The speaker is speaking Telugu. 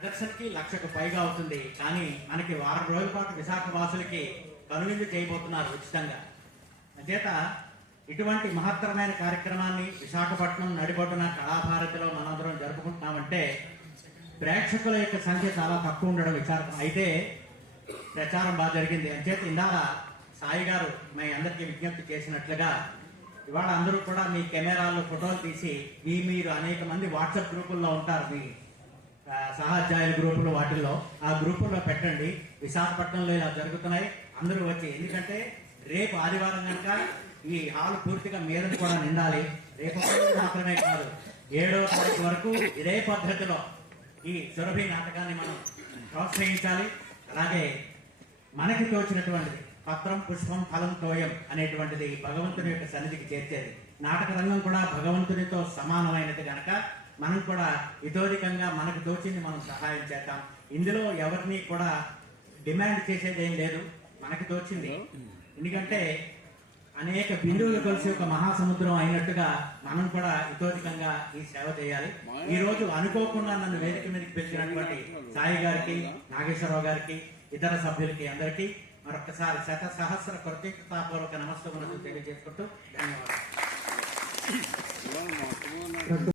ప్రదర్శనకి 1,00,000కు పైగా అవుతుంది. కానీ మనకి వారం రోజుల పాటు విశాఖ వాసులకి కనువిందు చేయబోతున్నారు ఉచితంగా. అంచేత ఇటువంటి మహత్తరమైన కార్యక్రమాన్ని విశాఖపట్నం నడిబొడ్డున కళాభారతిలో మనందరం జరుపుకుంటున్నామంటే ప్రేక్షకుల యొక్క సంఖ్య చాలా తక్కువ ఉండడం విచారం. అయితే ప్రచారం బాగా జరిగింది. అంచేత ఇందాక సాయి గారు మీ అందరికీ విజ్ఞప్తి చేసినట్లుగా ఇవాళ అందరూ కూడా మీ కెమెరాల్లో ఫోటోలు తీసి మీరు అనేక మంది వాట్సాప్ గ్రూపుల్లో ఉంటారు, మీ సహాధ్యాయుల గ్రూపులు, వాటిల్లో ఆ గ్రూపుల్లో పెట్టండి. విశాఖపట్నంలో ఇలా జరుగుతున్నాయి, అందరూ వచ్చి. ఎందుకంటే రేపు ఆదివారం కనుక ఈ హాల్ పూర్తిగా మీదని కూడా నిండాలి. రేపు మాత్రమే కాదు, 7వ తారీఖు వరకు ఇదే పద్ధతిలో ఈ సురభి నాటకాన్ని మనం ప్రోత్సహించాలి. అలాగే మనకి తోచినటువంటిది పత్రం పుష్పం ఫలం తోయం అనేటువంటిది భగవంతుని యొక్క సన్నిధికి చేర్చేది. నాటక రంగం కూడా భగవంతునితో సమానమైనది కనుక మనం కూడా ఇతోధికంగా మనకు తోచింది మనం సహాయం చేద్దాం. ఇందులో ఎవరిని కూడా డిమాండ్ చేసేది ఏం లేదు, మనకి తోచింది. ఎందుకంటే అనేక బిందువులు కలిసి ఒక మహాసముద్రం అయినట్టుగా మనం కూడా ఇతోధికంగా ఈ సేవ చేయాలి. ఈ రోజు అనుకోకుండా నన్ను వేదిక మీదకి పిలిచినటువంటి సాయి గారికి, నాగేశ్వరరావు గారికి, ఇతర సభ్యులకి అందరికీ మరొకసారి సహస్ర కృతజ్ఞతాపూర్వక నమస్కారాలు తెలియజేసుకుంటూ ధన్యవాదాలు.